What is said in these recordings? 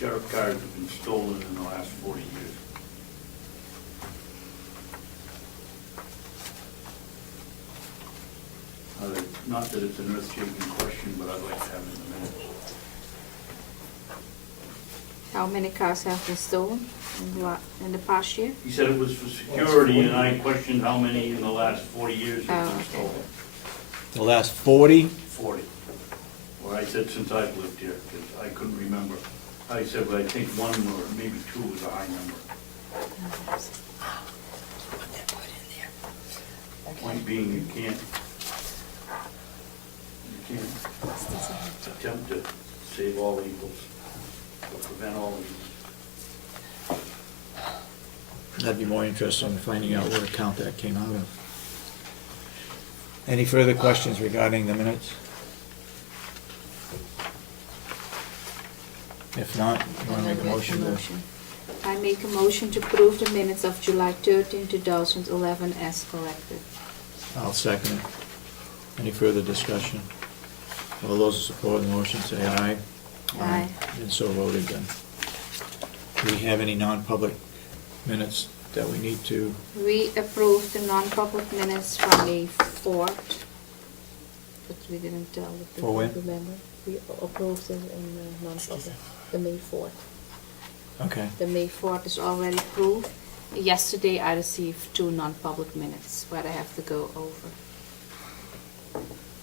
sheriff cars have been stolen in the last 40 years? Not that it's an earth-shaking question, but I'd like to have it in the minutes. How many cars have been stolen in the past year? He said it was for security, and I questioned how many in the last 40 years have been okay. stolen. The last 40? 40. Or I said since I've lived here, because I couldn't remember. I said, but I think one or maybe two was a high number. Point being, you can't attempt to save all evils, or prevent all evils. I'd be more interested in finding out what account that came out of. Any further questions regarding the minutes? If not, you want to make a motion? I make a motion to approve the minutes of July 13, 2011 as corrected. I'll second it. Any further discussion? All those who support the motion say aye. Aye. And so voted then. Do we have any non-public minutes that we need to? We approved the non-public minutes from May 4th, but we didn't tell the people, For when? remember? We approved it in the non-public, the May 4th. Okay. The May 4th is already approved. Yesterday I received 2 non-public minutes where I have to go over.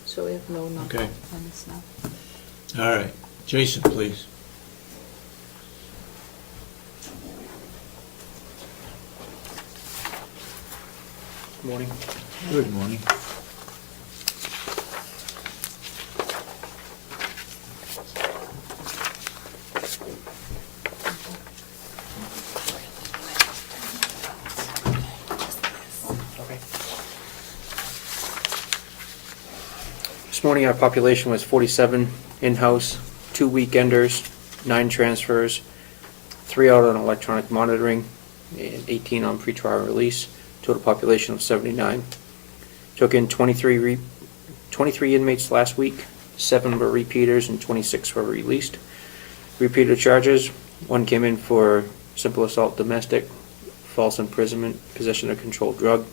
So we have no non-public minutes now. All right. Jason, please. Good morning. Good morning. This morning our population was 47 in-house, 2 weekenders, 9 transfers, 3 out on electronic monitoring, and 18 on pretrial release. Total population of 79. Took in 23 inmates last week, 7 were repeaters and 26 were released. Repeater charges, 1 came in for simple assault domestic, false imprisonment, possession of controlled drug,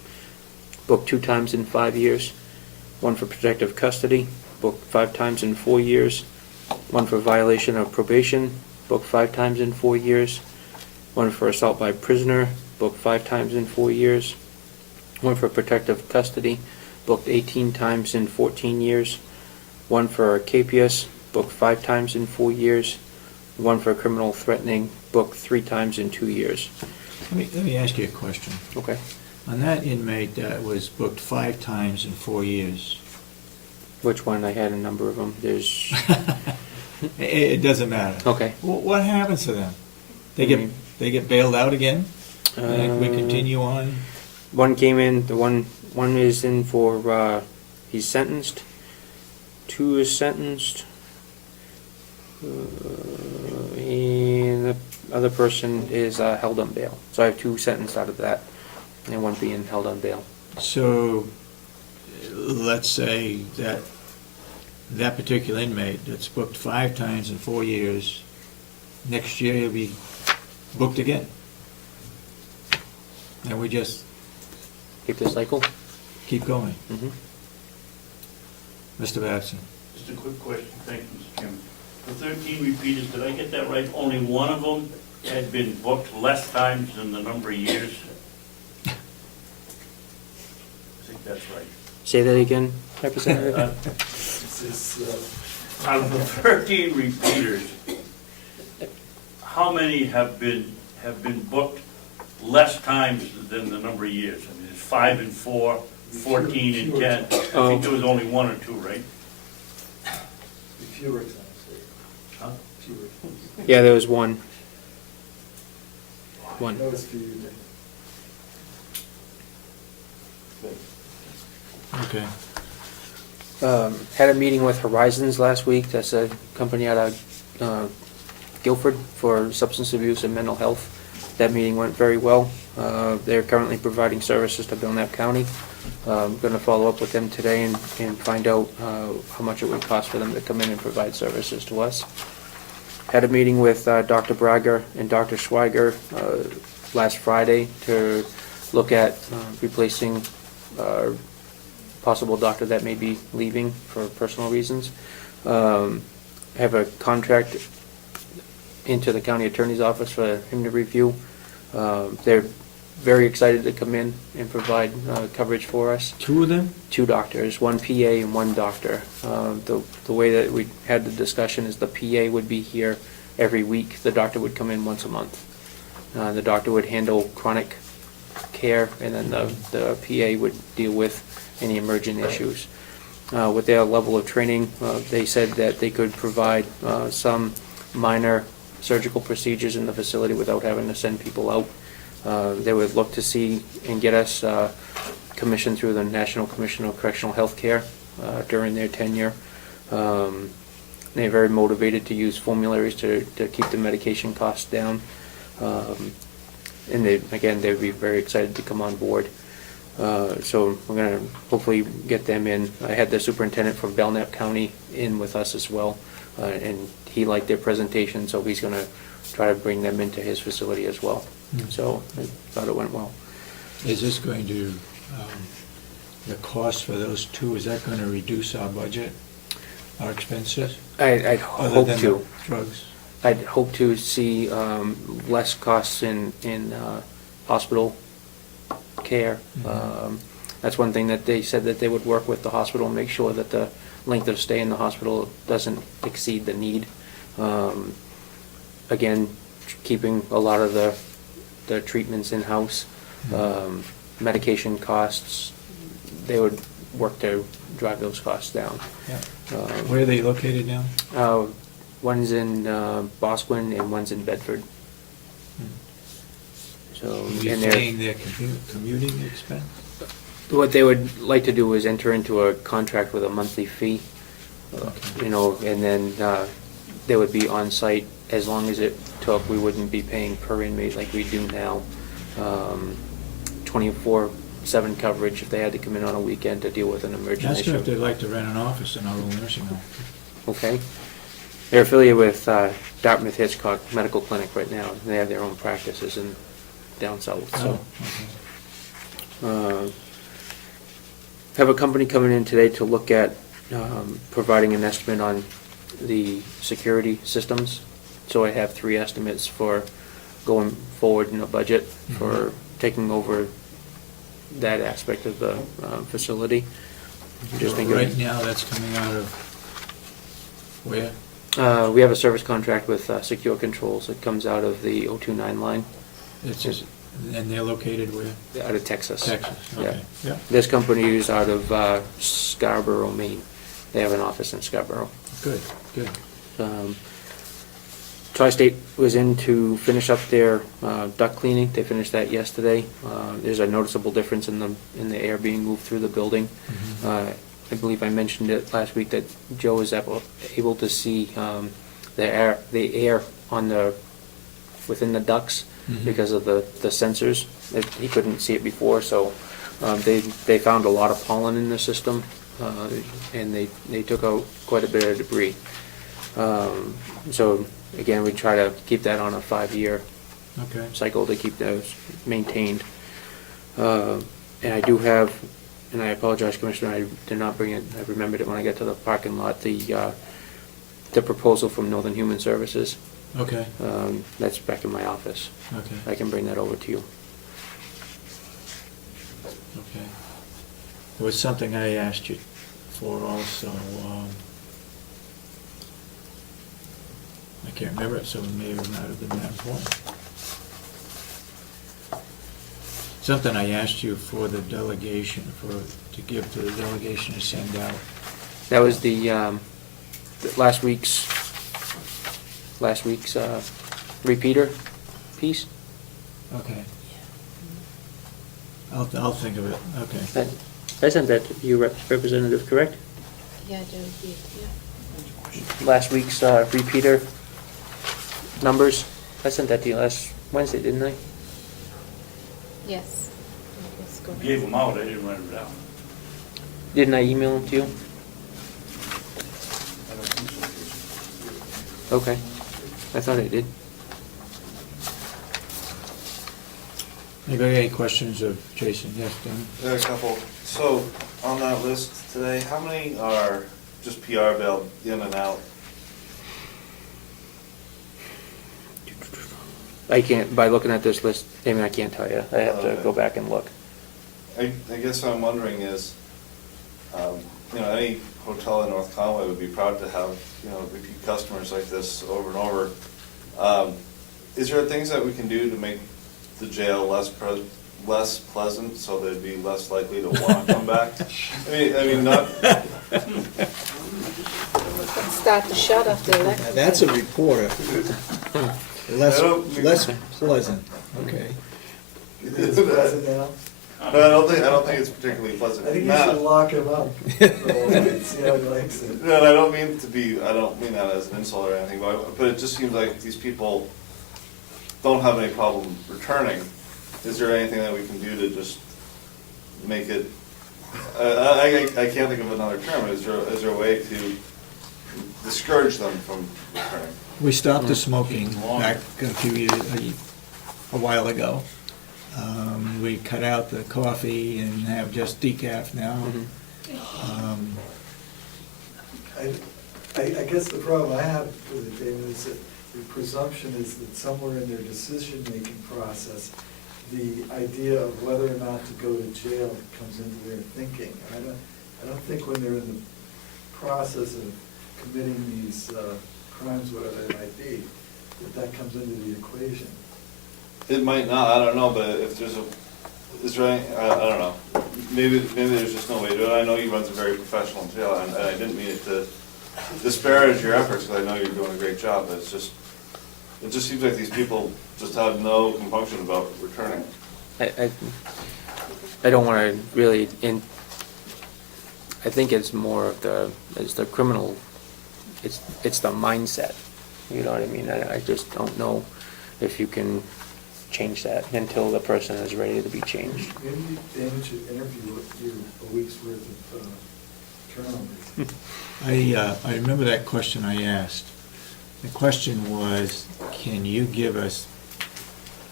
booked 2 times in 5 years. 1 for protective custody, booked 5 times in 4 years. 1 for violation of probation, booked 5 times in 4 years. 1 for assault by prisoner, booked 5 times in 4 years. 1 for protective custody, booked 18 times in 14 years. 1 for capias, booked 5 times in 4 years. 1 for criminal threatening, booked 3 times in 2 years. Let me ask you a question. Okay. On that inmate that was booked 5 times in 4 years. Which one? I had a number of them. There's... It doesn't matter. Okay. What happens to them? They get bailed out again? And we continue on? 1 came in, the one is in for, he's sentenced. 2 is sentenced. And the other person is held on bail. So I have 2 sentenced out of that, and 1 being held on bail. So, let's say that that particular inmate that's booked 5 times in 4 years, next year he'll be booked again. And we just Keep the cycle? keep going. Mm-hmm. Mr. Babson? Just a quick question, thank you, Mr. Chairman. The 13 repeaters, did I get that right? Only 1 of them had been booked less times than the number of years? I think that's right. Say that again, Representative? Out of the 13 repeaters, how many have been booked less times than the number of years? I mean, it's 5 and 4, 14 and 10. I think there was only 1 or 2, right? Fewer times. Huh? Fewer times. Yeah, there was 1. 1. That was fewer times. Okay. Had a meeting with Horizons last week. That's a company out of Guilford for substance abuse and mental health. That meeting went very well. They're currently providing services to Belknap County. I'm going to follow up with them today and find out how much it would cost for them to come in and provide services to us. Had a meeting with Dr. Brager and Dr. Schweiger last Friday to look at replacing a possible doctor that may be leaving for personal reasons. Have a contract into the county attorney's office for him to review. They're very excited to come in and provide coverage for us. Two of them? 2 doctors, 1 PA and 1 doctor. The way that we had the discussion is the PA would be here every week. The doctor would come in once a month. The doctor would handle chronic care, and then the PA would deal with any emergent issues. With their level of training, they said that they could provide some minor surgical procedures in the facility without having to send people out. They would look to see and get us commissioned through the National Commission of Correctional Health Care during their tenure. They're very motivated to use formularies to keep the medication costs down. And they'd be very excited to come on board. So we're going to hopefully get them in. I had the superintendent from Belknap County in with us as well, and he liked their presentation, so he's going to try to bring them into his facility as well. So I thought it went well. Is this going to, the cost for those 2, is that going to reduce our budget, our expenses? I'd Other hope than to. the drugs? I'd hope to see less costs in hospital care. Mhm. That's one thing that they said that they would work with the hospital and make sure that the length of stay in the hospital doesn't exceed the need. Again, keeping a lot of the treatments in-house. Medication costs, they would work to drive those costs down. Yeah. Where are they located now? One's in Bosquen and one's in Bedford. So, Are and you they're, paying their commuting expense? what they would like to do is enter into a contract with a monthly fee, Okay. and then they would be on site as long as it took. We wouldn't be paying per inmate like we do now. 24/7 coverage if they had to come in on a weekend to deal with an emergent Ask them if issue. they'd like to rent an office in our little nursing home. Okay. They're affiliated with Dartmouth Hitchcock Medical Clinic right now. They have their own practices in down south. So, okay. have a company coming in today to look at providing an estimate on the security systems. So I have 3 estimates for going forward in a budget for taking over that aspect of the facility. Just thinking. Right now, that's coming out of where? We have a service contract with Secure Controls. It comes out of the 029 line. It's just, and they're located where? Out of Texas. Texas, Yeah. okay, yeah. This company is out of Scarborough, Maine. They have an office in Scarborough. Good, good. Tri-State was in to finish up their duct cleaning. They finished that yesterday. There's a noticeable difference in the air being moved through the building. Mhm. I believe I mentioned it last week that Joe was able to see the air on within the ducts Mhm. because of the sensors. He couldn't see it before, so they found a lot of pollen in the system, and they took out quite a bit of debris. So again, we try to keep that on a 5-year Okay. cycle to keep those maintained. And I do have, and I apologize, Commissioner, I did not bring it, I remembered it when I got to the parking lot, the proposal from Northern Human Services. Okay, That's back in my office. okay, I can bring that over to you. okay. There was something I asked you for also, I can't remember it, so it may or may not have been that important. Something I asked you for the delegation, to give to the delegation to send out. That was the last week's repeater piece. Okay. I'll think of it, okay. I sent that to you, Representative, correct? Yeah, that would be, yeah. Last week's repeater numbers. I sent that to you last Wednesday, didn't I? Yes. Let's go. Gave them out, I didn't write them down. Didn't I email them to you? I don't think so. Okay. I thought I did. Anybody got any questions of Jason? Yes, Dan? There are a couple. So, on that list today, how many are just PR bailed in and out? I can't, by looking at this list, Damon, I can't tell you. I have to Okay. go back and look. I guess what I'm wondering is, any hotel in North Conway would be proud to have, repeat customers like this over and over. Is there things that we can do to make the jail less pleasant, so they'd be less likely to want to come back? I mean, not. Let's start the shut after election. That's a reporter. Less pleasant, okay. It is pleasant now. No, I don't think it's particularly pleasant. I think you Now- should lock him up for a while, see how he likes it. No, and I don't mean that as an insult or anything, but it just seems like these people don't have any problem returning. Is there anything that we can do to just make it, I can't think of another term, is there a way to discourage them from returning? We stopped the smoking back a few years, a while ago. We cut out the coffee and have just decaf now. I guess the problem I have with it, David, is that the presumption is that somewhere in their decision-making process, the idea of whether or not to go to jail comes into their thinking. I don't think when they're in the process of committing these crimes, whatever they might be, that comes into the equation. It might not, I don't know, but if there's is there any, I don't know. Maybe there's just no way to do it. I know you run a very professional jail, and I didn't mean it to disparage your efforts, because I know you're doing a great job, but it just seems like these people just have no compunction about returning. I don't want to really, I think it's more of it's the criminal, it's the mindset, you know what I mean? I just don't know if you can change that until the person is ready to be changed. Maybe Damon should interview you a week's worth of turnovers. I remember that question I asked. The question was, can you give us,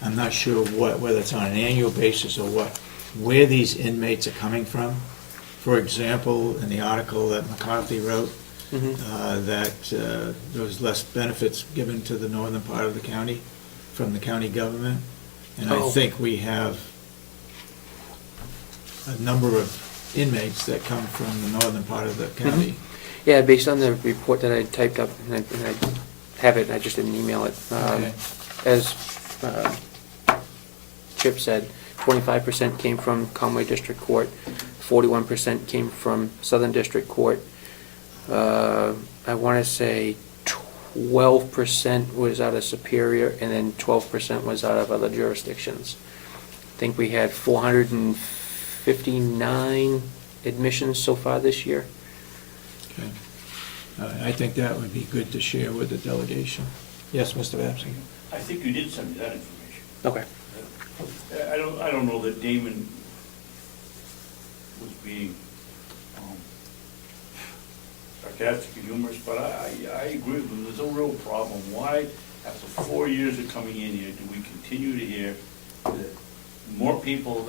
I'm not sure whether it's on an annual basis or what, where these inmates are coming from? For example, in the article that McCarthy wrote, that there was less benefits given to the northern part of the county from the county government. And I think we have a number of inmates that come from the northern part of the county. Yeah, based on the report that I typed up, and I have it, I just didn't email it. Okay. As Chip said, 25% came from Conway District Court, 41% came from Southern District Court. I want to say 12% was out of Superior, and then 12% was out of other jurisdictions. I think we had 459 admissions so far this year. Okay. I think that would be good to share with the delegation. Yes, Mr. Babson? I think you did send me that information. Okay. I don't know that Damon was being sarcastic and humorous, but I agree with him. There's a real problem. Why, after 4 years of coming in here, do we continue to hear that more people,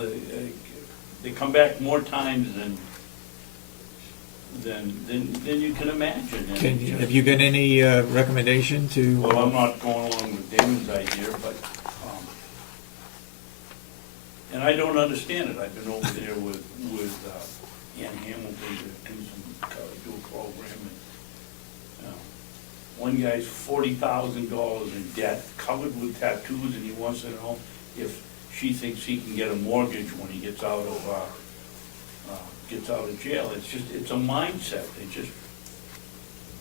they come back more times than you can imagine? And Have you got any recommendation to? Well, I'm not going along with Damon's idea, but, and I don't understand it. I've been over there with Ann Hamilton to do a program. And, one guy's $40,000 in debt, covered with tattoos, and he wants to know if she thinks he can get a mortgage when he gets out of jail. It's a mindset.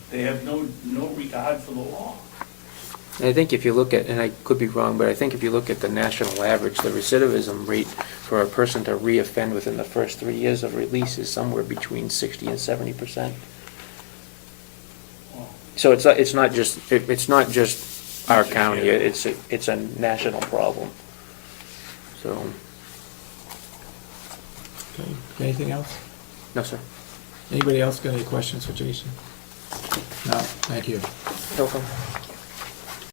They have no regard for the law. And I think if you look at, and I could be wrong, but I think if you look at the national average, the recidivism rate for a person to reoffend within the first 3 years of release is somewhere between 60 and 70%. So it's not just our county, it's a national problem. So, Okay. Anything else? no, sir. Anybody else got any questions for Jason? No, thank you. No problem.